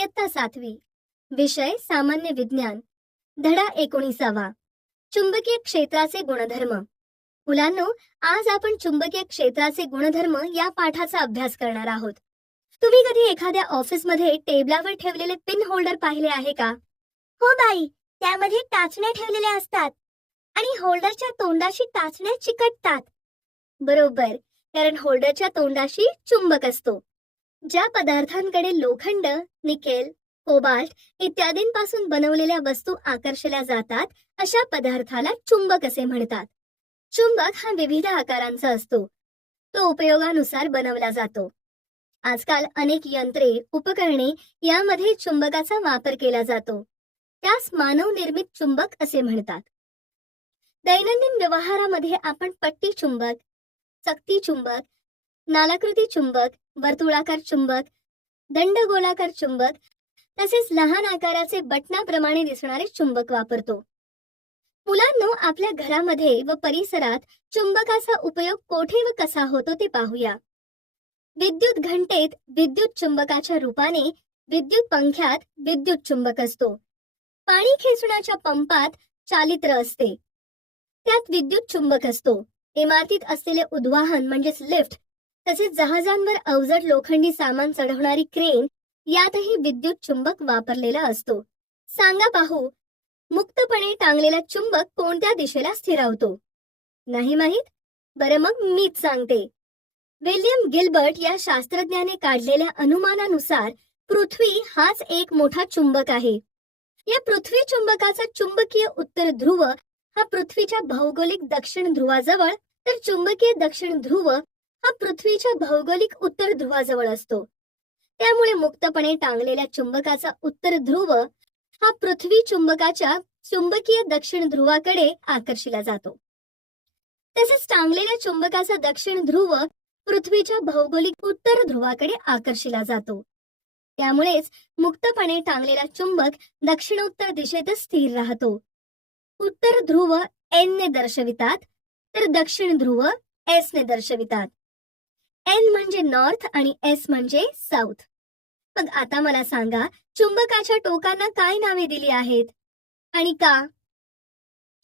इयत्ता सातवी. विषय सामान्य विज्ञान. धडा एकोणीसावा. चुंबकीय क्षेत्राचे गुणधर्म. मुलांनो आज आपण चुंबकीय क्षेत्राचे गुणधर्म या पाठाचा अभ्यास करणार आहोत. तुम्ही कधी एखाद्या ऑफिसमध्ये टेबलावर ठेवलेले पिन होल्डर पाहिले आहे का? हो बाई त्यामध्ये टाचण्या ठेवलेल्या असतात आणि होल्डरच्या तोंडाशी टाचण्या चिकटतात. बरोबर कारण होल्डरच्या तोंडाशी चुंबक असतो. ज्या पदार्थांकडे लोखंड निकेल कोबाल्ट इत्यादींपासून बनवलेल्या वस्तू आकर्षल्या जातात अशा पदार्थाला चुंबक असे म्हणतात. चुंबक हा विविध आकारांचा असतो. तो उपयोगानुसार बनवला जातो. आजकाल अनेक यंत्रे उपकरणे यामध्ये चुंबकाचा वापर केला जातो. त्यास मानव निर्मित चुंबक असे म्हणतात. दैनंदिन व्यवहारामध्ये आपण पट्टी चुंबक चकती चुंबक नालाकृती चुंबक वर्तुळाकार चुंबक दंडगोलाकार चुंबक तसेच लहान आकाराचे बटनाप्रमाणे दिसणारे चुंबक वापरतो. मुलांनो आपल्या घरामध्ये व परिसरात चुंबकाचा उपयोग कोठे व कसा होतो ते पाहूया. विद्युत घंटेत विद्युत चुंबकाच्या रूपाने विद्युत पंख्यात विद्युत चुंबक असतो. पाणी खेचण्याच्या पंपात चालित्र असते. त्यात विद्युत चुंबक असतो. इमारतीत असलेले उद्वाहन म्हणजेच लिफ्ट तसेच जहाजांवर अवजड लोखंडी सामान चढवणारी क्रेन यातही विद्युत चुंबक वापरलेला असतो. सांगा पाहू मुक्तपणे टांगलेला चुंबक कोणत्या दिशेला स्थिरावतो? नाही माहीत? बरं मग मीच सांगते. विल्यम गिल्बर्ट या शास्त्रज्ञाने काढलेल्या अनुमानानुसार पृथ्वी हाच एक मोठा चुंबक आहे. या पृथ्वी चुंबकाचा चुंबकीय उत्तर ध्रुव हा पृथ्वीच्या भौगोलिक दक्षिण ध्रुवाजवळ तर चुंबकीय दक्षिण ध्रुव हा पृथ्वीच्या भौगोलिक उत्तर ध्रुवाजवळ असतो. त्यामुळे मुक्तपणे टांगलेल्या चुंबकाचा उत्तर ध्रुव हा पृथ्वी चुंबकाच्या चुंबकीय दक्षिण ध्रुवाकडे आकर्षिला जातो. तसेच टांगलेल्या चुंबकाचा दक्षिण ध्रुव पृथ्वीच्या भौगोलिक उत्तर ध्रुवाकडे आकर्षिला जातो. त्यामुळेच मुक्तपणे टांगलेला चुंबक दक्षिणोत्तर दिशेतच स्थिर राहतो. उत्तर ध्रुव एन ने दर्शवितात तर दक्षिण ध्रुव एस ने दर्शवितात. एन म्हणजे नॉर्थ आणि एस म्हणजे साऊथ. मग आता मला सांगा चुंबकाच्या टोकांना काय नावे दिली आहेत? आणि का?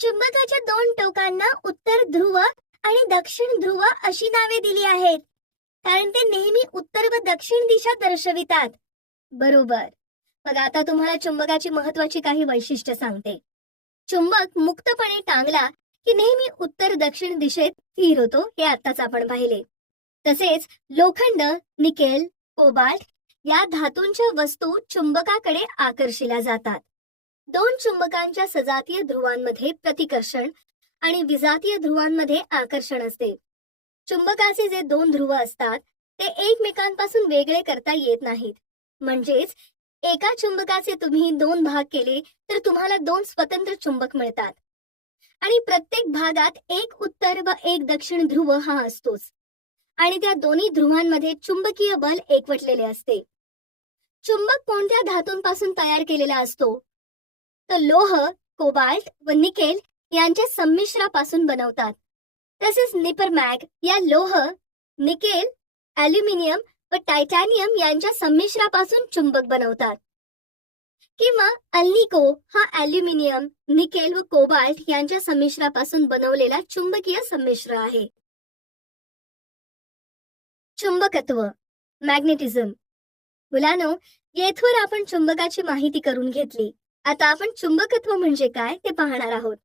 चुंबकाच्या दोन टोकांना उत्तर ध्रुव आणि दक्षिण ध्रुव अशी नावे दिली आहेत. कारण ते नेहमी उत्तर व दक्षिण दिशा दर्शवितात. बरोबर. मग आता तुम्हाला चुंबकाची महत्वाची काही वैशिष्ट्य सांगते. चुंबक मुक्तपणे टांगला की नेहमी उत्तर दक्षिण दिशेत स्थिर होतो हे आताच आपण पाहिले. तसेच लोखंड निकेल कोबाल्ट या धातूंच्या वस्तू चुंबकाकडे आकर्षिल्या जातात. दोन चुंबकांच्या सजातीय ध्रुवांमध्ये प्रतिकर्षण आणि विजातीय ध्रुवांमध्ये आकर्षण असते. चुंबकाचे जे दोन ध्रुव असतात ते एकमेकांपासून वेगळे करता येत नाहीत. म्हणजेच एका चुंबकाचे तुम्ही दोन भाग केले तर तुम्हाला दोन स्वतंत्र चुंबक मिळतात. आणि प्रत्येक भागात एक उत्तर व एक दक्षिण ध्रुव हा असतोच. आणि त्या दोन्ही ध्रुवांमध्ये चुंबकीय बल एकवटलेले असते. चुंबक कोणत्या धातूंपासून तयार केलेला असतो? तर लोह कोबाल्ट व निकेल यांच्या संमिश्रापासून बनवतात. तसेच निपरमॅग या लोह निकेल अल्युमिनियम व टायटॅनियम यांच्या संमिश्रापासून चुंबक बनवतात. किंवा अल्निको हा अल्युमिनियम निकेल व कोबाल्ट यांच्या संमिश्रापासून बनवलेला चुंबकीय संमिश्र आहे. चुंबकत्व मॅग्नेटिझम मुलानो येथवर आपण चुंबकाची माहिती करून घेतली. आता आपण चुंबकत्व म्हणजे काय ते पाहणार आहोत.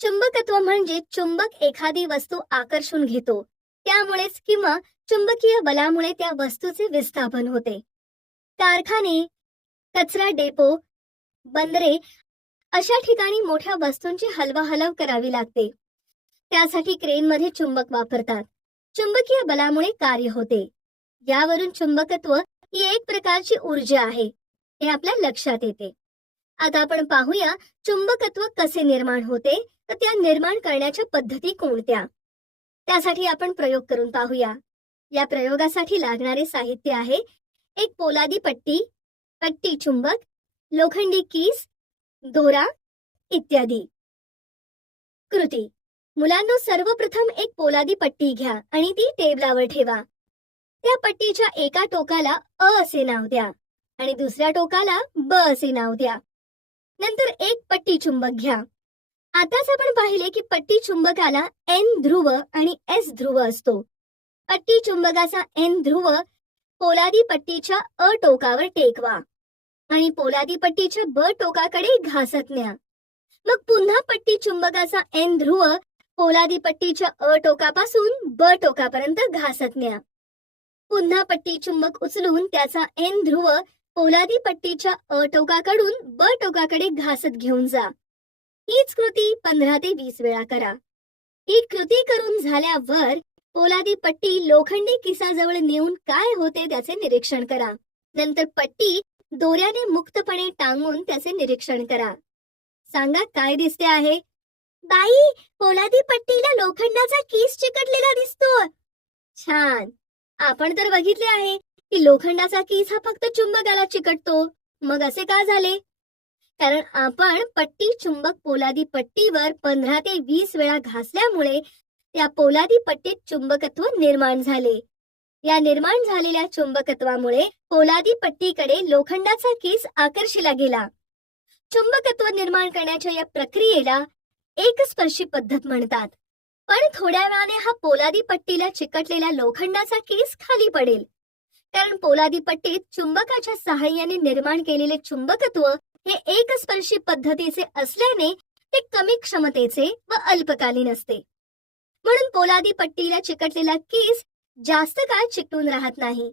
चुंबकत्व म्हणजे चुंबक एखादी वस्तू आकर्षून घेतो. त्यामुळेच किंवा चुंबकीय बलामुळे त्या वस्तूचे विस्थापन होते. कारखाने कचरा डेपो बंदरे अशा ठिकाणी मोठ्या वस्तूंची हलवाहलव करावी लागते. त्यासाठी क्रेनमध्ये चुंबक वापरतात. चुंबकीय बलामुळे कार्य होते. यावरून चुंबकत्व ही एक प्रकारची ऊर्जा आहे हे आपल्या लक्षात येते. आता आपण पाहूया चुंबकत्व कसे निर्माण होते तर त्या निर्माण करण्याच्या पद्धती कोणत्या? त्यासाठी आपण प्रयोग करून पाहूया. या प्रयोगासाठी लागणारे साहित्य आहे एक पोलादी पट्टी पट्टी चुंबक लोखंडी कीस दोरा इत्यादी. कृती. मुलांनो सर्वप्रथम एक पोलादी पट्टी घ्या आणि ती टेबलावर ठेवा. त्या पट्टीच्या एका टोकाला अ असे नाव द्या आणि दुसऱ्या टोकाला ब असे नाव द्या. नंतर एक पट्टी चुंबक घ्या. आताच आपण पाहिले की पट्टी चुंबकाला एन ध्रुव आणि एस ध्रुव असतो. पट्टी चुंबकाचा एन ध्रुव पोलादी पट्टीच्या अ टोकावर टेकवा आणि पोलादी पट्टीच्या ब टोकाकडे घासत न्या. मग पुन्हा पट्टी चुंबकाचा एन ध्रुव पोलादी पट्टीच्या अ टोकापासून ब टोकापर्यंत घासत न्या. पुन्हा पट्टी चुंबक उचलून त्याचा एन ध्रुव पोलादी पट्टीच्या अ टोकाकडून ब टोकाकडे घासत घेऊन जा. हीच कृती पंधरा ते वीस वेळा करा. ही कृती करून झाल्यावर पोलादी पट्टी लोखंडी किसाजवळ नेऊन काय होते त्याचे निरीक्षण करा. नंतर पट्टी दोऱ्याने मुक्तपणे टांगून त्याचे निरीक्षण करा. सांगा काय दिसते आहे? बाई पोलादी पट्टीला लोखंडाचा केस चिकटलेला दिसतो छान. आपण तर बघितले आहे की लोखंडाचा केस हा फक्त चुंबकाला चिकटतो. मग असे का झाले? कारण आपण पट्टी चुंबक पोलादी पट्टीवर पंधरा ते वीस वेळा घासल्यामुळे त्या पोलादी पट्टीत चुंबकत्व निर्माण झाले. या निर्माण झालेल्या चुंबकत्वामुळे पोलादी पट्टीकडे लोखंडाचा केस आकर्षिला गेला. चुंबकत्व निर्माण करण्याच्या या प्रक्रियेला एकस्पर्शी पद्धत म्हणतात. पण थोड्या वेळाने हा पोलादी पट्टीला चिकटलेला लोखंडाचा केस खाली पडेल. कारण पोलादी पट्टीत चुंबकाच्या सहाय्याने निर्माण केलेले चुंबकत्व हे एकस्पर्शी पद्धतीचे असल्याने ते कमी क्षमतेचे व अल्पकालीन असते. म्हणून पोलादी पट्टीला चिकटलेला केस जास्त काळ चिकटून राहत नाही.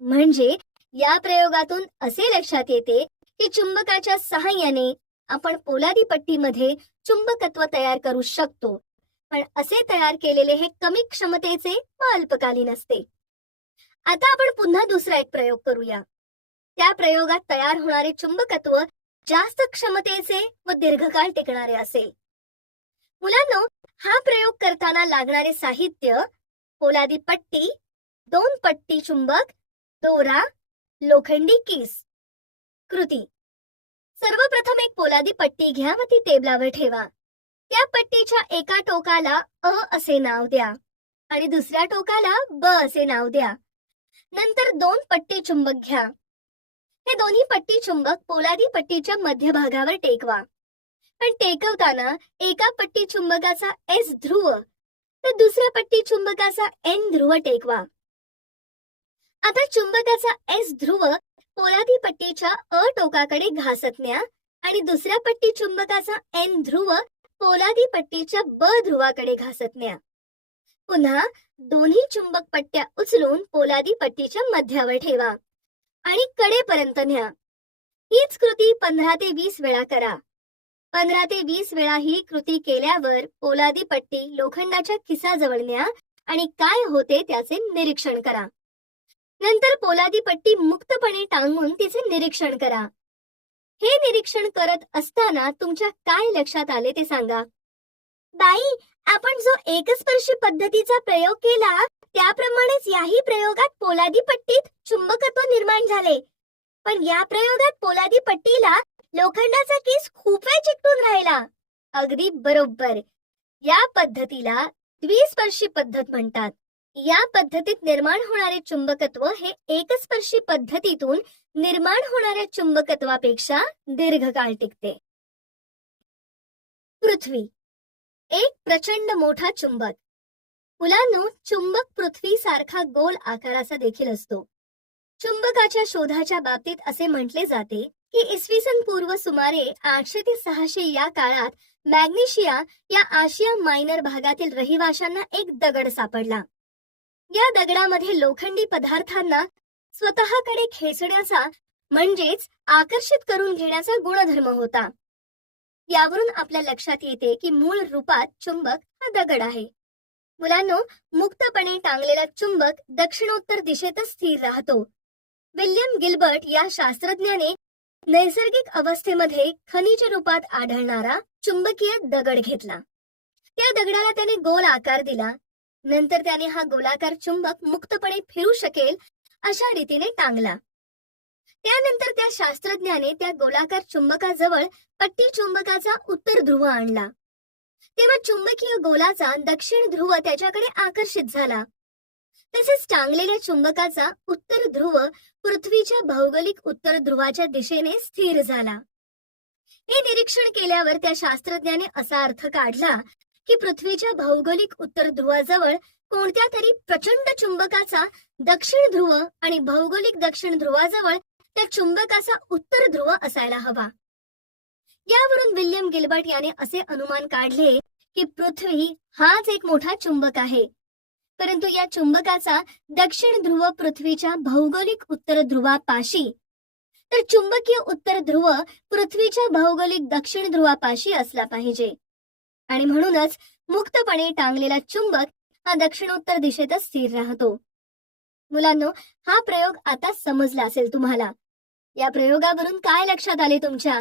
म्हणजे या प्रयोगातून असे लक्षात येते की चुंबकाच्या सहाय्याने आपण पोलादी पट्टीमध्ये चुंबकत्व तयार करू शकतो. पण असे तयार केलेले हे कमी क्षमतेचे व अल्पकालीन असते. आता आपण पुन्हा दुसरा एक प्रयोग करूया. त्या प्रयोगात तयार होणारे चुंबकत्व जास्त क्षमतेचे व दीर्घकाळ टिकणारे असेल. मुलांनो हा प्रयोग करताना लागणारे साहित्य पोलादी पट्टी दोन पट्टी चुंबक दोरा लोखंडी किस कृती. सर्वप्रथम एक पोलादी पट्टी घ्या व ती टेबलावर ठेवा. त्या पट्टीच्या एका टोकाला अ असे नाव द्या आणि दुसऱ्या टोकाला ब असे नाव द्या. नंतर दोन पट्टी चुंबक घ्या. हे दोन्ही पट्टी चुंबक पोलादी पट्टीच्या मध्यभागावर टेकवा. पण टेकवताना एका पट्टी चुंबकाचा एस ध्रुव तर दुसऱ्या पट्टी चुंबकाचा एन ध्रुव टेकवा. आता चुंबकाचा एस ध्रुव पोलादी पट्टीच्या अ टोकाकडे घासत न्या आणि दुसऱ्या पट्टी चुंबकाचा एन ध्रुव पोलादी पट्टीच्या ब ध्रुवाकडे घासत न्या. पुन्हा दोन्ही चुंबक पट्ट्या उचलून पोलादी पट्टीच्या मध्यावर ठेवा आणि कडेपर्यंत न्या. हीच कृती पंधरा ते वीस वेळा करा. पंधरा ते वीस वेळा ही कृती केल्यावर पोलादी पट्टी लोखंडाच्या खिसाजवळ न्या आणि काय होते त्याचे निरीक्षण करा. नंतर पोलादी पट्टी मुक्तपणे टांगून तिचे निरीक्षण करा. हे निरीक्षण करत असताना तुमच्या काय लक्षात आले ते सांगा. बाई आपण जो एकस्पर्शी पद्धतीचा प्रयोग केला त्याप्रमाणेच याही प्रयोगात पोलादी पट्टीत चुंबकत्व निर्माण झाले. पण या प्रयोगात पोलादी पट्टीला लोखंडाचा केस खूप वेळ चिकटून राहिला. अगदी बरोबर. या पद्धतीला द्विस्पर्शी पद्धत म्हणतात. या पद्धतीत निर्माण होणारे चुंबकत्व हे एकस्पर्शी पद्धतीतून निर्माण होणाऱ्या चुंबकत्वापेक्षा दीर्घकाळ टिकते. पृथ्वी. एक प्रचंड मोठा चुंबक. मुलांनो चुंबक पृथ्वी सारखा गोल आकाराचा देखील असतो. चुंबकाच्या शोधाच्या बाबतीत असे म्हटले जाते की इसवी सन पूर्व सुमारे आठशे ते सहाशे या काळात मॅग्नेशिया या आशिया मायनर भागातील रहिवाशांना एक दगड सापडला. या दगडामध्ये लोखंडी पदार्थांना स्वतःकडे खेचण्याचा म्हणजेच आकर्षित करून घेण्याचा गुणधर्म होता. यावरून आपल्या लक्षात येते की मूळ रूपात चुंबक हा दगड आहे. मुलांनो मुक्तपणे टांगलेला चुंबक दक्षिणोत्तर दिशेतच स्थिर राहतो. विल्यम गिल्बर्ट या शास्त्रज्ञाने नैसर्गिक अवस्थेमध्ये खनिज रूपात आढळणारा चुंबकीय दगड घेतला. त्या दगडाला त्याने गोल आकार दिला. नंतर त्याने हा गोलाकार चुंबक मुक्तपणे फिरू शकेल अशा रीतीने टांगला. त्यानंतर त्या शास्त्रज्ञाने त्या गोलाकार चुंबकाजवळ पट्टी चुंबकाचा उत्तर ध्रुव आणला. तेव्हा चुंबकीय गोलाचा दक्षिण ध्रुव त्याच्याकडे आकर्षित झाला. तसेच टांगलेल्या चुंबकाचा उत्तर ध्रुव पृथ्वीच्या भौगोलिक उत्तर ध्रुवाच्या दिशेने स्थिर झाला. हे निरीक्षण केल्यावर त्या शास्त्रज्ञाने असा अर्थ काढला की पृथ्वीच्या भौगोलिक उत्तर ध्रुवाजवळ कोणत्या तरी प्रचंड चुंबकाचा दक्षिण ध्रुव आणि भौगोलिक दक्षिण ध्रुवाजवळ त्या चुंबकाचा उत्तर ध्रुव असायला हवा. यावरून विल्यम गिल्बर्ट याने असे अनुमान काढले की पृथ्वी हाच एक मोठा चुंबक आहे. परंतु या चुंबकाचा दक्षिण ध्रुव पृथ्वीच्या भौगोलिक उत्तर ध्रुवापाशी. तर चुंबकीय उत्तर ध्रुव पृथ्वीच्या भौगोलिक दक्षिण ध्रुवापाशी असला पाहिजे. आणि म्हणूनच मुक्तपणे टांगलेला चुंबक हा दक्षिणोत्तर दिशेतच स्थिर राहतो. मुलांनो हा प्रयोग आता समजला असेल तुम्हाला. या प्रयोगावरून काय लक्षात आले तुमच्या?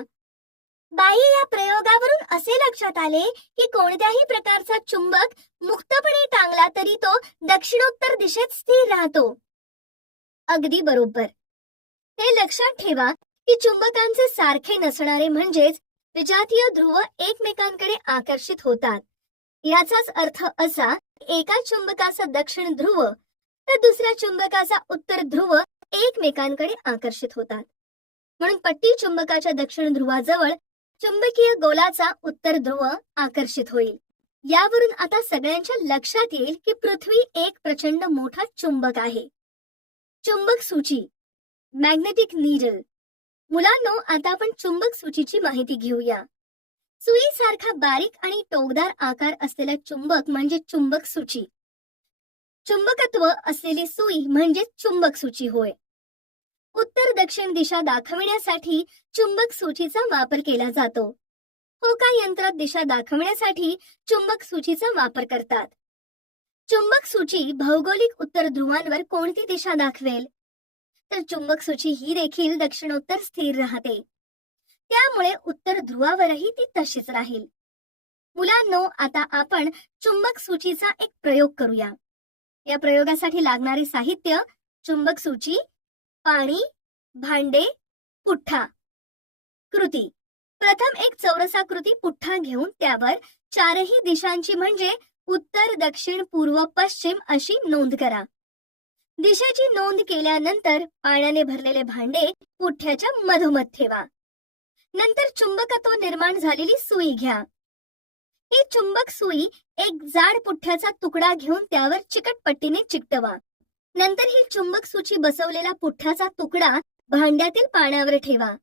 बाई या प्रयोगावरून असे लक्षात आले की कोणत्याही प्रकारचा चुंबक मुक्तपणे टांगला तरी तो दक्षिणोत्तर दिशेत स्थिर राहतो. अगदी बरोबर. हे लक्षात ठेवा की चुंबकांचे सारखे नसणारे म्हणजेच विजातीय ध्रुव एकमेकांकडे आकर्षित होतात. याचाच अर्थ असा एका चुंबकाचा दक्षिण ध्रुव तर दुसऱ्या चुंबकाचा उत्तर ध्रुव एकमेकांकडे आकर्षित होतात. म्हणून पट्टी चुंबकाच्या दक्षिण ध्रुवाजवळ चुंबकीय गोलाचा उत्तर ध्रुव आकर्षित होईल. यावरून आता सगळ्यांच्या लक्षात येईल की पृथ्वी एक प्रचंड मोठा चुंबक आहे. चुंबक सूची. Magnetic needle. मुलांनो आता आपण चुंबक सूचीची माहिती घेऊया. सुईसारखा बारीक आणि टोकदार आकार असलेला चुंबक म्हणजे चुंबक सूची. चुंबकत्व असलेली सुई म्हणजे चुंबक सूची होय. उत्तर दक्षिण दिशा दाखविण्यासाठी चुंबक सूचीचा वापर केला जातो. होका यंत्रात दिशा दाखवण्यासाठी चुंबक सूचीचा वापर करतात. चुंबक सूची भौगोलिक उत्तर ध्रुवांवर कोणती दिशा दाखवेल? तर चुंबक सूची ही देखील दक्षिणोत्तर स्थिर राहते. त्यामुळे उत्तर ध्रुवावरही ती तशीच राहील. मुलांनो आता आपण चुंबक सूचीचा एक प्रयोग करूया. या प्रयोगासाठी लागणारे साहित्य चुंबक सूची पाणी भांडे पुठ्ठा कृती. प्रथम एक चौरसाकृती पुठ्ठा घेऊन त्यावर चारही दिशांची म्हणजे उत्तर दक्षिण पूर्व पश्चिम अशी नोंद करा. दिशेची नोंद केल्यानंतर पाण्याने भरलेले भांडे पुठ्याच्या मधोमध ठेवा. नंतर चुंबकत्व निर्माण झालेली सुई घ्या. ही चुंबक सुई एक जाड पुठ्याचा तुकडा घेऊन त्यावर चिकटपट्टीने चिकटवा. नंतर ही चुंबक सूची बसवलेला पुठ्याचा तुकडा भांड्यातील पाण्यावर ठेवा.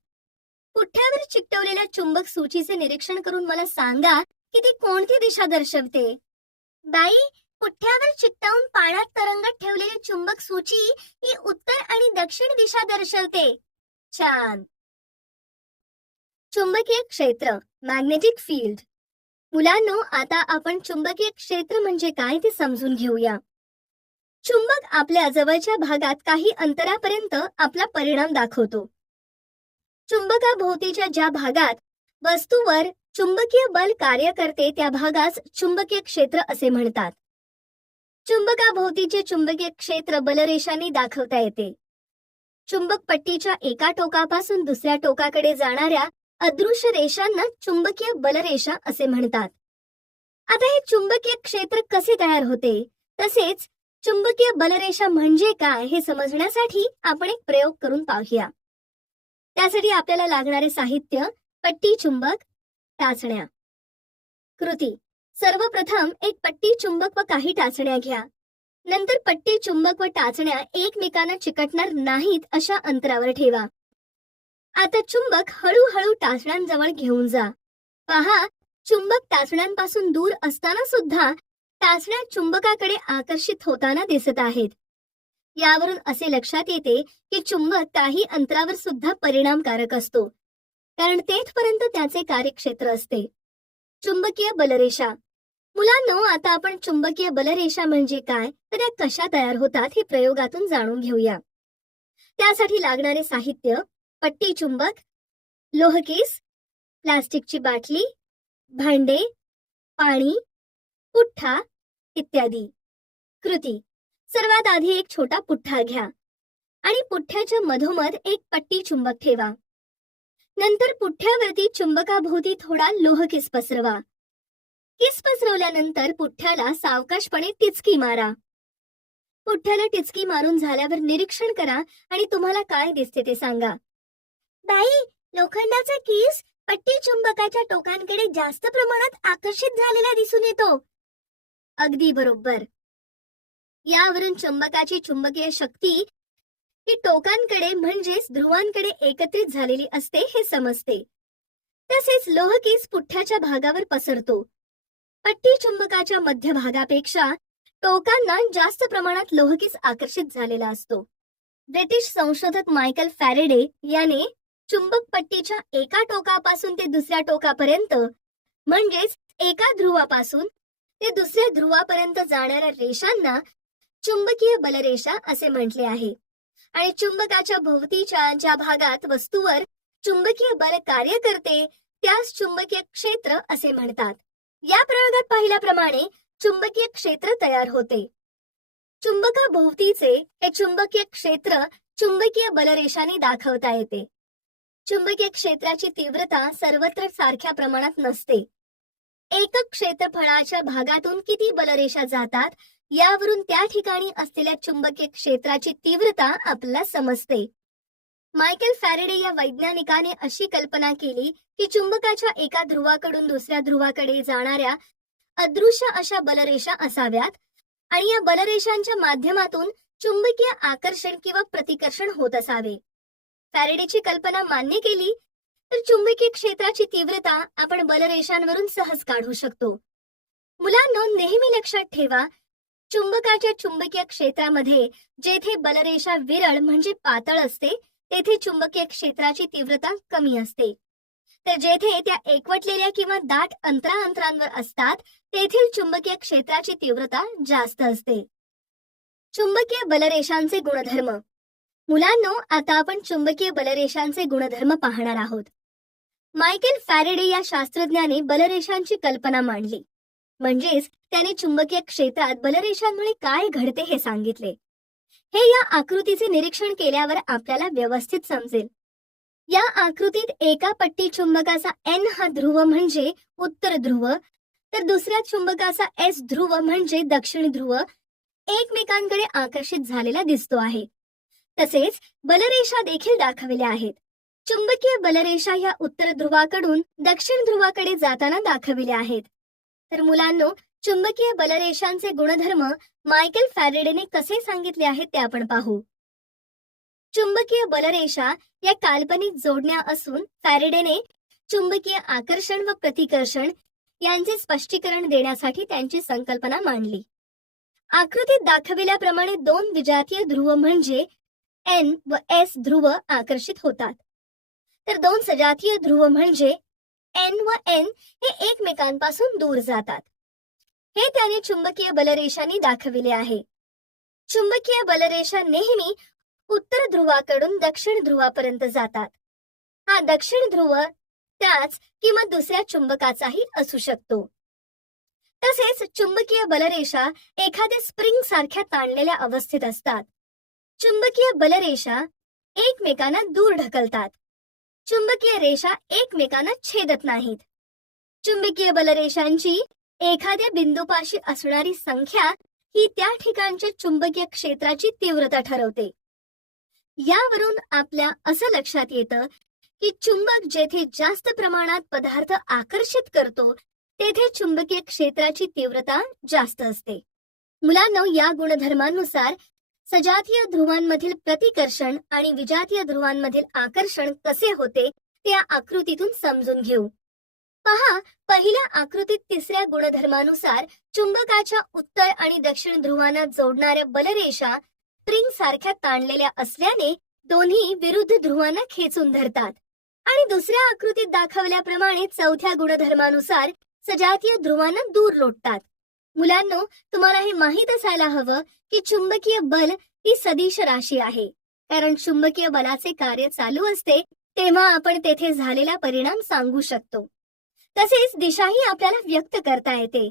पुठ्यावर चिकटवलेल्या चुंबक सूचीचे निरीक्षण करून मला सांगा की ती कोणती दिशा दर्शवते? बाई पुठ्यावर चिकटावून पाण्यात तरंगत ठेवलेली चुंबक सूची ही उत्तर आणि दक्षिण दिशा दर्शवते. छान. चुंबकीय क्षेत्र मॅग्नेटिक फील्ड मुलांनो आता आपण चुंबकीय क्षेत्र म्हणजे काय ते समजून घेऊया. चुंबक आपल्या जवळच्या भागात काही अंतरापर्यंत आपला परिणाम दाखवतो. चुंबकाभोवतीच्या ज्या भागात वस्तूवर चुंबकीय बल कार्य करते त्या भागास चुंबकीय क्षेत्र असे म्हणतात. चुंबकाभोवतीचे चुंबकीय क्षेत्र बलरेषांनी दाखवता येते. चुंबक पट्टीच्या एका टोकापासून दुसऱ्या टोकाकडे जाणाऱ्या अदृश्य रेषांना चुंबकीय बलरेषा असे म्हणतात. आता हे चुंबकीय क्षेत्र कसे तयार होते? तसेच चुंबकीय बलरेषा म्हणजे काय हे समजण्यासाठी आपण एक प्रयोग करून पाहूया. त्यासाठी आपल्याला लागणारे साहित्य पट्टी चुंबक टाचण्या कृती. सर्वप्रथम एक पट्टी चुंबक व काही टाचण्या घ्या. नंतर पट्टी चुंबक व टाचण्या एकमेकांना चिकटणार नाहीत अशा अंतरावर ठेवा. आता चुंबक हळूहळू टाचण्यांजवळ घेऊन जा. पहा चुंबक टाचण्यांपासून दूर असताना सुद्धा टाचण्या चुंबकाकडे आकर्षित होताना दिसत आहेत. यावरून असे लक्षात येते की चुंबक काही अंतरावर सुद्धा परिणामकारक असतो. कारण तेथपर्यंत त्याचे कार्यक्षेत्र असते. चुंबकीय बलरेषा मुलांनो आता आपण चुंबकीय बलरेषा म्हणजे काय? तर त्या कशा तयार होतात हे प्रयोगातून जाणून घेऊया. त्यासाठी लागणारे साहित्य पट्टी चुंबक लोहकेस प्लास्टिकची बाटली भांडे पाणी पुठ्ठा इत्यादी. कृती. सर्वात आधी एक छोटा पुठ्ठा घ्या आणि पुठ्ठ्याच्या मधोमध एक पट्टी चुंबक ठेवा. नंतर पुठ्ठ्यावरती चुंबकाभोवती थोडा लोहकेस पसरवा. किस पसरवल्यानंतर पुठ्ठ्याला सावकाशपणे टिचकी मारा. पुठ्ठ्याला टिचकी मारून झाल्यावर निरीक्षण करा आणि तुम्हाला काय दिसते ते सांगा. बाई लोखंडाचा किस पट्टी चुंबकाच्या टोकांकडे जास्त प्रमाणात आकर्षित झालेला दिसून येतो. अगदी बरोबर. यावरून चुंबकाची चुंबकीय शक्ती ही टोकांकडे म्हणजेच ध्रुवांकडे एकत्रित झालेली असते हे समजते. तसेच लोहकीस पुठ्ठ्याच्या भागावर पसरतो. पट्टी चुंबकाच्या मध्यभागापेक्षा टोकांना जास्त प्रमाणात लोहकीस आकर्षित झालेला असतो. ब्रिटिश संशोधक मायकल फॅरेडे याने चुंबक पट्टीच्या एका टोकापासून ते दुसऱ्या टोकापर्यंत म्हणजेच एका ध्रुवापासून ते दुसऱ्या ध्रुवापर्यंत जाणाऱ्या रेषांना चुंबकीय बलरेषा असे म्हटले आहे. आणि चुंबकाच्या भोवतीच्या ज्या भागात वस्तूवर चुंबकीय बल कार्य करते त्यास चुंबकीय क्षेत्र असे म्हणतात. या प्रयोगात पाहिल्याप्रमाणे चुंबकीय क्षेत्र तयार होते. चुंबकाभोवतीचे हे चुंबकीय क्षेत्र चुंबकीय बलरेषाने दाखवता येते. चुंबकीय क्षेत्राची तीव्रता सर्वत्र सारख्या प्रमाणात नसते. एकक क्षेत्रफळाच्या भागातून किती बलरेषा जातात यावरून त्या ठिकाणी असलेल्या चुंबकीय क्षेत्राची तीव्रता आपल्याला समजते. मायकेल फॅरेडे या वैज्ञानिकाने अशी कल्पना केली की चुंबकाच्या एका ध्रुवाकडून दुसऱ्या ध्रुवाकडे जाणाऱ्या अदृश्य अशा बलरेषा असाव्यात आणि या बलरेषांच्या माध्यमातून चुंबकीय आकर्षण किंवा प्रतिकर्षण होत असावे. फॅरेडेची कल्पना मान्य केली तर चुंबकीय क्षेत्राची तीव्रता आपण बलरेषांवरून सहज काढू शकतो. मुलांनो नेहमी लक्षात ठेवा चुंबकाच्या चुंबकीय क्षेत्रामध्ये जेथे बलरेषा विरळ म्हणजे पातळ असते तेथे चुंबकीय क्षेत्राची तीव्रता कमी असते. तर जेथे त्या एकवटलेल्या किंवा दाट अंतराअंतरांवर असतात तेथील चुंबकीय क्षेत्राची तीव्रता जास्त असते. चुंबकीय बलरेषांचे गुणधर्म. मुलांनो आता आपण चुंबकीय बलरेषांचे गुणधर्म पाहणार आहोत. मायकेल फॅरेडे या शास्त्रज्ञाने बलरेषांची कल्पना मांडली. म्हणजेच त्याने चुंबकीय क्षेत्रात बलरेषांमुळे काय घडते हे सांगितले. हे या आकृतीचे निरीक्षण केल्यावर आपल्याला व्यवस्थित समजेल. या आकृतीत एका पट्टी चुंबकाचा एन हा ध्रुव म्हणजे उत्तर ध्रुव तर दुसऱ्या चुंबकाचा एस ध्रुव म्हणजे दक्षिण ध्रुव एकमेकांकडे आकर्षित झालेला दिसतो आहे. तसेच बलरेषा देखील दाखवल्या आहेत. चुंबकीय बलरेषा ह्या उत्तर ध्रुवाकडून दक्षिण ध्रुवाकडे जाताना दाखविल्या आहेत. तर मुलांनो चुंबकीय बलरेषांचे गुणधर्म मायकेल फॅरेडेने कसे सांगितले आहेत ते आपण पाहू. चुंबकीय बलरेषा या काल्पनिक जोडण्या असून फॅरेडेने चुंबकीय आकर्षण व प्रतिकर्षण यांचे स्पष्टीकरण देण्यासाठी त्यांची संकल्पना मांडली. आकृतीत दाखविल्याप्रमाणे दोन विजातीय ध्रुव म्हणजे एन व एस ध्रुव आकर्षित होतात. तर दोन सजातीय ध्रुव म्हणजे एन व एन हे एकमेकांपासून दूर जातात. हे त्याने चुंबकीय बलरेषांनी दाखविले आहे. चुंबकीय बलरेषा नेहमी उत्तर ध्रुवाकडून दक्षिण ध्रुवापर्यंत जातात. हा दक्षिण ध्रुव त्याच किंवा दुसऱ्या चुंबकाचाही असू शकतो. तसेच चुंबकीय बलरेषा एखाद्या स्प्रिंग सारख्या ताणलेल्या अवस्थेत असतात. चुंबकीय बलरेषा एकमेकांना दूर ढकलतात. चुंबकीय रेषा एकमेकांना छेदत नाहीत. चुंबकीय बलरेषांची एखाद्या बिंदूपाशी असणारी संख्या ही त्या ठिकाणच्या चुंबकीय क्षेत्राची तीव्रता ठरवते. यावरून आपल्या असं लक्षात येतं की चुंबक जेथे जास्त प्रमाणात पदार्थ आकर्षित करतो तेथे चुंबकीय क्षेत्राची तीव्रता जास्त असते. मुलांनो या गुणधर्मांनुसार सजातीय ध्रुवांमधील प्रतिकर्षण आणि विजातीय ध्रुवांमधील आकर्षण कसे होते ते या आकृतीतून समजून घेऊ. पहा पहिल्या आकृतीत तिसऱ्या गुणधर्मानुसार चुंबकाच्या उत्तर आणि दक्षिण ध्रुवांना जोडणाऱ्या बलरेषा स्प्रिंग सारख्या ताणलेल्या असल्याने दोन्ही विरुद्ध ध्रुवांना खेचून धरतात. आणि दुसऱ्या आकृतीत दाखवल्याप्रमाणे चौथ्या गुणधर्मानुसार सजातीय ध्रुवांना दूर लोटतात. मुलांनो तुम्हाला हे माहीत असायला हवं की चुंबकीय बल ही सदिश राशी आहे. कारण चुंबकीय बलाचे कार्य चालू असते तेव्हा आपण तेथे झालेला परिणाम सांगू शकतो. तसेच दिशाही आपल्याला व्यक्त करता येते.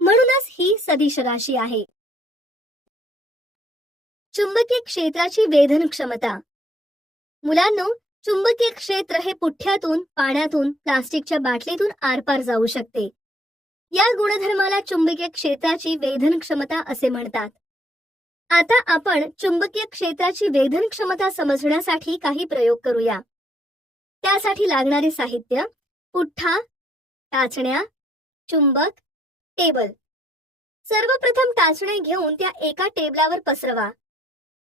म्हणूनच ही सदिश राशी आहे. चुंबकीय क्षेत्राची वेधन क्षमता मुलांनो चुंबकीय क्षेत्र हे पुठ्ठ्यातून पाण्यातून प्लास्टिकच्या बाटलीतून आरपार जाऊ शकते. या गुणधर्माला चुंबकीय क्षेत्राची वेधन क्षमता असे म्हणतात. आता आपण चुंबकीय क्षेत्राची वेधन क्षमता समजण्यासाठी काही प्रयोग करूया. त्यासाठी लागणारे साहित्य पुठ्ठा टाचण्या चुंबक टेबल. सर्वप्रथम टाचण्या घेऊन त्या एका टेबलावर पसरवा.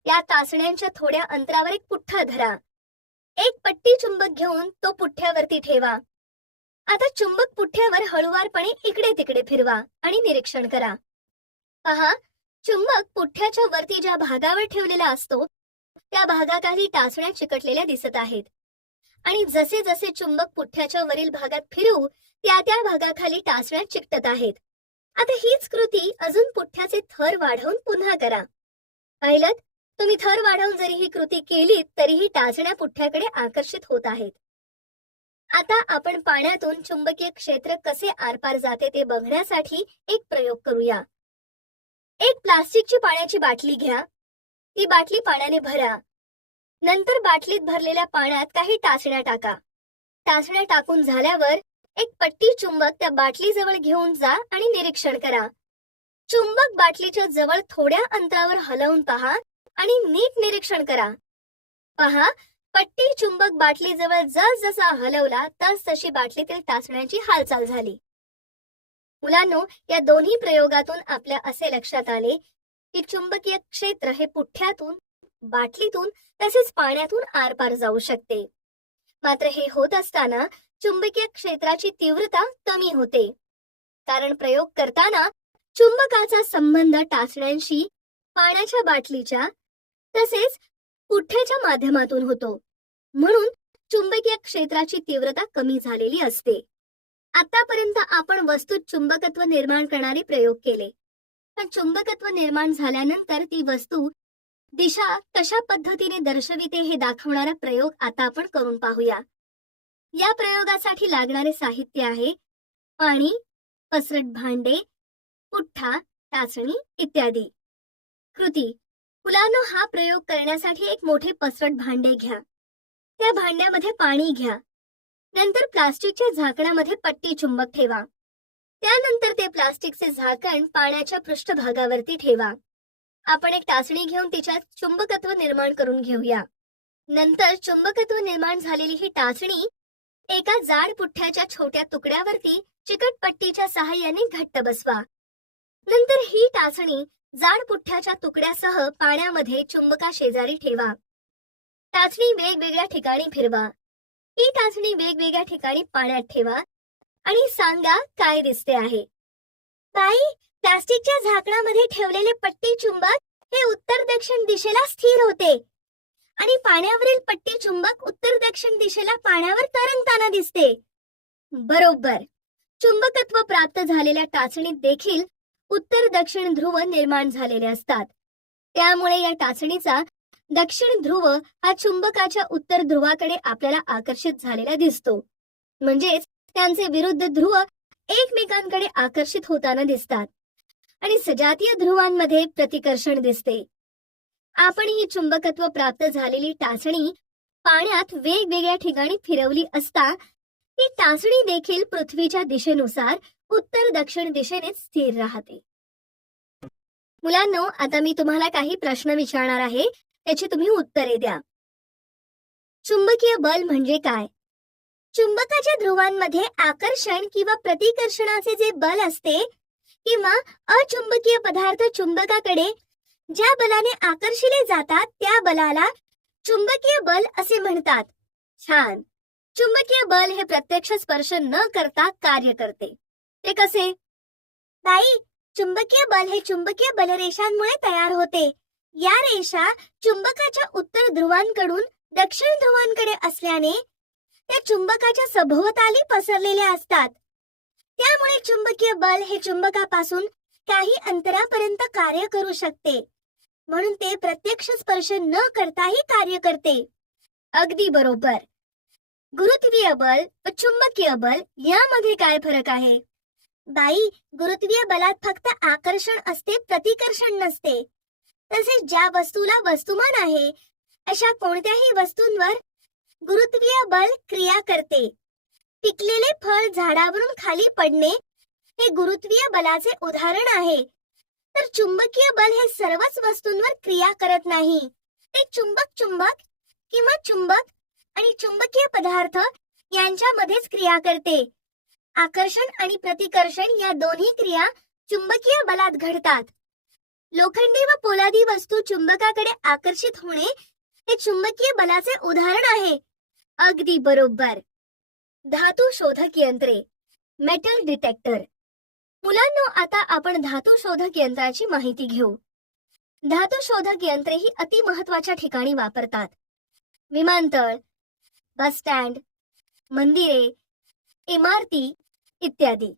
या टाचण्यांच्या थोड्या अंतरावर एक पुठ्ठा धरा. एक पट्टी चुंबक घेऊन तो पुठ्ठ्यावरती ठेवा. आता चुंबक पुठ्ठ्यावर हळुवारपणे इकडे तिकडे फिरवा आणि निरीक्षण करा. पहा चुंबक पुठ्ठ्याच्या वरती ज्या भागावर ठेवलेला असतो त्या भागाखाली टाचण्या चिकटलेल्या दिसत आहेत. आणि जसे जसे चुंबक पुठ्ठ्याच्या वरील भागात फिरू त्या त्या भागाखाली टाचण्या चिकटत आहेत. आता हीच कृती अजून पुठ्ठ्याचे थर वाढवून पुन्हा करा. पाहिलं तुम्ही थर वाढवून जरी ही कृती केलीत तरीही टाचण्या पुठ्ठ्याकडे आकर्षित होत आहेत. आता आपण पाण्यातून चुंबकीय क्षेत्र कसे आरपार जाते ते बघण्यासाठी एक प्रयोग करूया. एक प्लास्टिकची पाण्याची बाटली घ्या. ती बाटली पाण्याने भरा. नंतर बाटलीत भरलेल्या पाण्यात काही टाचण्या टाका. टाचण्या टाकून झाल्यावर एक पट्टी चुंबक त्या बाटली जवळ घेऊन जा आणि निरीक्षण करा. चुंबक बाटलीच्या जवळ थोड्या अंतरावर हलवून पहा आणि नीट निरीक्षण करा. पहा पट्टी चुंबक बाटलीजवळ जस जसा हलवला तस तशी बाटलीतील टाचण्याची हालचाल झाली. मुलांनो या दोन्ही प्रयोगातून आपल्या असे लक्षात आले की चुंबकीय क्षेत्र हे पुठ्ठ्यातून बाटलीतून तसेच पाण्यातून आरपार जाऊ शकते. मात्र हे होत असताना चुंबकीय क्षेत्राची तीव्रता कमी होते. कारण प्रयोग करताना चुंबकाचा संबंध टाचण्यांशी पाण्याच्या बाटलीच्या तसेच पुठ्ठ्याच्या माध्यमातून होतो. म्हणून चुंबकीय क्षेत्राची तीव्रता कमी झालेली असते. आतापर्यंत आपण वस्तूत चुंबकत्व निर्माण करणारे प्रयोग केले. पण चुंबकत्व निर्माण झाल्यानंतर ती वस्तू दिशा कशा पद्धतीने दर्शविते हे दाखवणारा प्रयोग आता आपण करून पाहूया. या प्रयोगासाठी लागणारे साहित्य आहे पाणी पसरट भांडे पुठ्ठा टाचणी इत्यादी. कृती मुलांनो हा प्रयोग करण्यासाठी एक मोठे पसरट भांडे घ्या. त्या भांड्यामध्ये पाणी घ्या. नंतर प्लास्टिकच्या झाकणामध्ये पट्टी चुंबक ठेवा. त्यानंतर ते प्लास्टिकचे झाकण पाण्याच्या पृष्ठभागावरती ठेवा. आपण एक टाचणी घेऊन तिच्यात चुंबकत्व निर्माण करून घेऊया. नंतर चुंबकत्व निर्माण झालेली ही टाचणी एका जाड पुठ्ठ्याच्या छोट्या तुकड्यावरती चिकट पट्टीच्या सहाय्याने घट्ट बसवा. नंतर ही टाचणी जाड पुठ्ठ्याच्या तुकड्यासह पाण्यामध्ये चुंबका शेजारी ठेवा. टाचणी वेगवेगळ्या ठिकाणी फिरवा. ही टाचणी वेगवेगळ्या ठिकाणी पाण्यात ठेवा आणि सांगा काय दिसते आहे. बाई प्लास्टिकच्या झाकणामध्ये ठेवलेले पट्टी चुंबक हे उत्तर दक्षिण दिशेला स्थिर होते. आणि पाण्यावरील पट्टी चुंबक उत्तर दक्षिण दिशेला पाण्यावर तरंगताना दिसते. बरोबर. चुंबकत्व प्राप्त झालेल्या टाचणीत देखील उत्तर दक्षिण ध्रुव निर्माण झालेले असतात. त्यामुळे या टाचणीचा दक्षिण ध्रुव हा चुंबकाच्या उत्तर ध्रुवाकडे आपल्याला आकर्षित झालेला दिसतो. म्हणजेच त्यांचे विरुद्ध ध्रुव एकमेकांकडे आकर्षित होताना दिसतात. आणि सजातीय ध्रुवांमध्ये प्रतिकर्षण दिसते. आपण ही चुंबकत्व प्राप्त झालेली टाचणी पाण्यात वेगवेगळ्या ठिकाणी फिरवली असता ती टाचणी देखील पृथ्वीच्या दिशेनुसार उत्तर दक्षिण दिशेने स्थिर राहते. मुलांनो आता मी तुम्हाला काही प्रश्न विचारणार आहे त्याची तुम्ही उत्तरे द्या. चुंबकीय बल म्हणजे काय? चुंबकाच्या ध्रुवांमध्ये आकर्षण किंवा प्रतिकर्षणाचे जे बल असते किंवा अचुंबकीय पदार्थ चुंबकाकडे ज्या बलाने आकर्षिले जातात त्या बलाला चुंबकीय बल असे म्हणतात. छान. चुंबकीय बल हे प्रत्यक्ष स्पर्श न करता कार्य करते. ते कसे? बाई चुंबकीय बल हे चुंबकीय बलरेषांमुळे तयार होते. या रेषा चुंबकाच्या उत्तर ध्रुवांकडून दक्षिण ध्रुवांकडे असल्याने त्या चुंबकाच्या सभोवताली पसरलेल्या असतात. त्यामुळे चुंबकीय बल हे चुंबकापासून काही अंतरापर्यंत कार्य करू शकते. म्हणून ते प्रत्यक्ष स्पर्श न करताही कार्य करते. अगदी बरोबर. गुरुत्वीय बल व चुंबकीय बल यामध्ये काय फरक आहे? बाई गुरुत्वीय बलात फक्त आकर्षण असते प्रतिकर्षण नसते. तसेच ज्या वस्तूला वस्तुमान आहे अशा कोणत्याही वस्तूंवर गुरुत्वीय बल क्रिया करते. पिकलेले फळ झाडावरून खाली पडणे हे गुरुत्वीय बलाचे उदाहरण आहे. तर चुंबकीय बल हे सर्वच वस्तूंवर क्रिया करत नाही. ते चुंबक चुंबक किंवा चुंबक आणि चुंबकीय पदार्थ यांच्यामध्येच क्रिया करते. आकर्षण आणि प्रतिकर्षण या दोन्ही क्रिया चुंबकीय बलात घडतात. लोखंडी व पोलादी वस्तू चुंबकाकडे आकर्षित होणे हे चुंबकीय बलाचे उदाहरण आहे. अगदी बरोबर. धातू शोधक यंत्रे. मेटल डिटेक्टर मुलांनो आता आपण धातू शोधक यंत्राची माहिती घेऊ. धातू शोधक यंत्रे ही अति महत्त्वाच्या ठिकाणी वापरतात. विमानतळ बस स्टँड मंदिरे इमारती इत्यादी.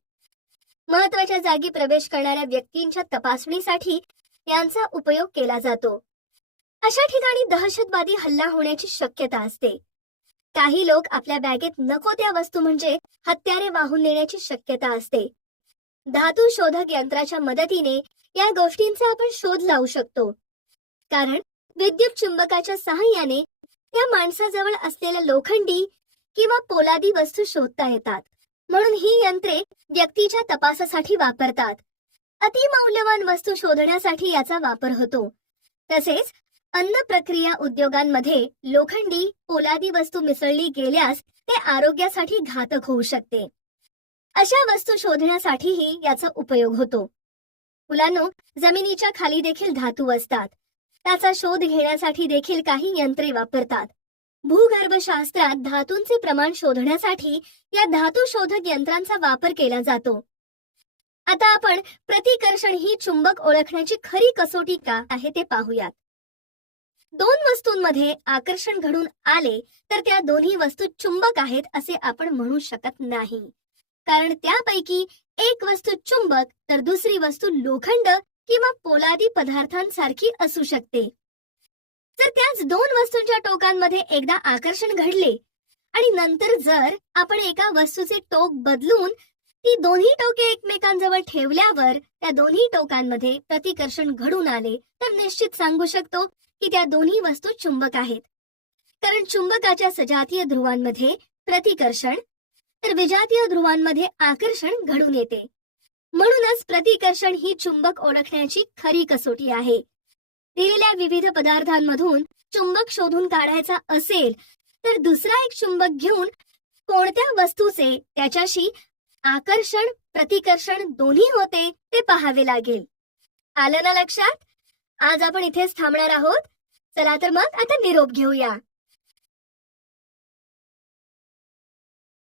महत्त्वाच्या जागी प्रवेश करणाऱ्या व्यक्तींच्या तपासणीसाठी यांचा उपयोग केला जातो. अशा ठिकाणी दहशतवादी हल्ला होण्याची शक्यता असते. काही लोक आपल्या बॅगेत नको त्या वस्तू म्हणजे हत्यारे वाहून नेण्याची शक्यता असते. धातू शोधक यंत्राच्या मदतीने या गोष्टींचा आपण शोध लावू शकतो. कारण विद्युत चुंबकाच्या सहाय्याने त्या माणसाजवळ असलेल्या लोखंडी किंवा पोलादी वस्तू शोधता येतात. म्हणून ही यंत्रे व्यक्तीच्या तपासासाठी वापरतात. अतिमौल्यवान वस्तू शोधण्यासाठी याचा वापर होतो. तसेच अन्न प्रक्रिया उद्योगांमध्ये लोखंडी पोलादी वस्तू मिसळली गेल्यास ते आरोग्यासाठी घातक होऊ शकते. अशा वस्तू शोधण्यासाठीही याचा उपयोग होतो. मुलांनो जमिनीच्या खाली देखील धातू असतात. त्याचा शोध घेण्यासाठी देखील काही यंत्रे वापरतात. भूगर्भशास्त्रात धातूंचे प्रमाण शोधण्यासाठी या धातू शोधक यंत्रांचा वापर केला जातो. आता आपण प्रतिकर्षण ही चुंबक ओळखण्याची खरी कसोटी का आहे ते पाहूयात. दोन वस्तूंमध्ये आकर्षण घडून आले तर त्या दोन्ही वस्तू चुंबक आहेत असे आपण म्हणू शकत नाही. कारण त्यापैकी एक वस्तू चुंबक तर दुसरी वस्तू लोखंड किंवा पोलादी पदार्थांसारखी असू शकते. जर त्याच दोन वस्तूंच्या टोकांमध्ये एकदा आकर्षण घडले आणि नंतर जर आपण एका वस्तूचे टोक बदलून ती दोन्ही टोके एकमेकांजवळ ठेवल्यावर त्या दोन्ही टोकांमध्ये प्रतिकर्षण घडून आले तर निश्चित सांगू शकतो की त्या दोन्ही वस्तू चुंबक आहेत. कारण चुंबकाच्या सजातीय ध्रुवांमध्ये प्रतिकर्षण तर विजातीय ध्रुवांमध्ये आकर्षण घडून येते. म्हणूनच प्रतिकर्षण ही चुंबक ओळखण्याची खरी कसोटी आहे. दिलेल्या विविध पदार्थांमधून चुंबक शोधून काढायचा असेल तर दुसरा एक चुंबक घेऊन कोणत्या वस्तूचे त्याच्याशी आकर्षण प्रतिकर्षण दोन्ही होते ते पाहावे लागेल. आलं ना लक्षात? आज आपण इथेच थांबणार आहोत. चला तर मग आता निरोप घेऊया.